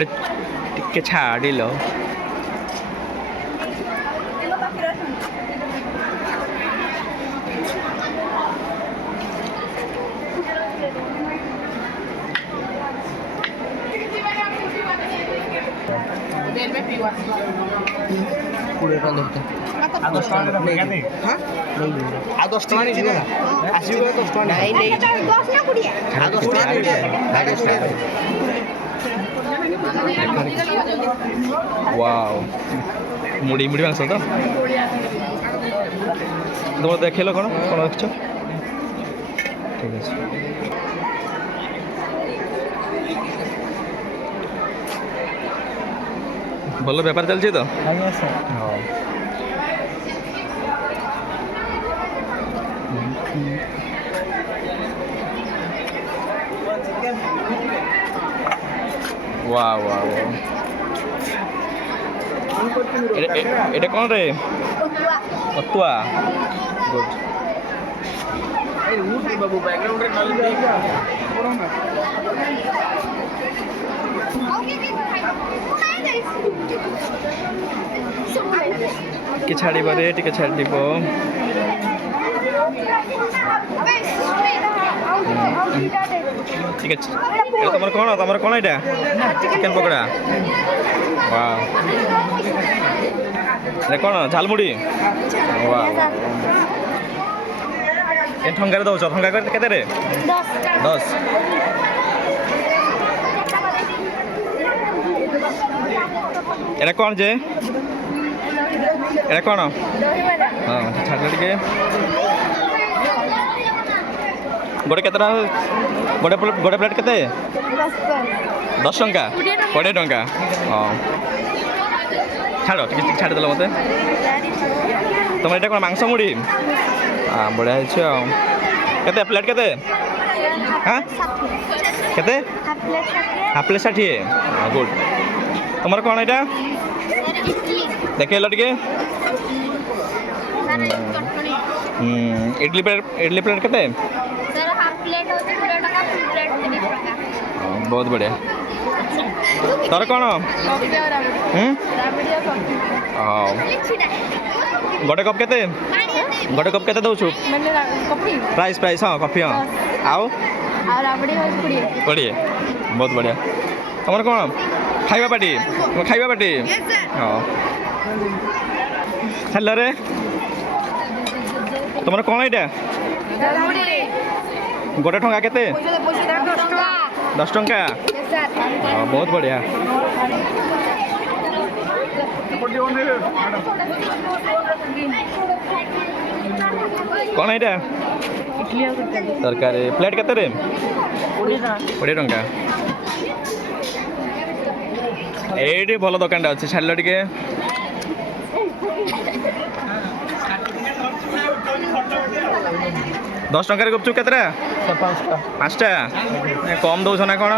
ଟିକେ ଛାଡ଼ିଲ। वाओ मुड़ी मुड़ी मांस तो तुम देखेल कौन कौन देख ठीक है भल बेपार चलती तो हाँ वाह वाह এটা কোন রে অতুয়া গুড এই উঠি বাবু ব্যাকগ্রাউন্ডে নালি দেখ করো না কে ছাড়ি বারে টিকে ছাড় দিব ঠিক আছে এটা তোমার কোন এটা চিকেন পকোড়া वाह ये कौन झालमुड़ी वाह ये ठंगारे दौच ठंगा केते रे 10 এটা কোন যে এটা কোন হ্যাঁ ছাড়লে টিকে গোটে কেতে গোটে প্লেট কেতে 10 टंका 20 टंका हाँ छाड़ टिके छाड़ी देल मत तुम ये कौन मांस मुड़ी हाँ बढ़िया के प्लेट के हाँ के हाफ प्लेट 60 गुड तुम कौन यहाँ देखेल टे इडली प्लेट के बहुत बढ़िया तोर कौन गोटे कप केते दौचु प्राइस प्राइस हाँ कॉफी हाँ आओ 20 बहुत बढ़िया तुम कौन खाइबा पार्टी हाँ हेलो रे तुम कौन यहाँ गोटे ठंगा केते 10 टंका बहुत बढ़िया कौन यहाँ तरकारी प्लेट केते 20 टंका ये भल दुकान अच्छे छाड़ टे 10 टंकार गुपचुप केतरा 5टा कम दौछ ना कौन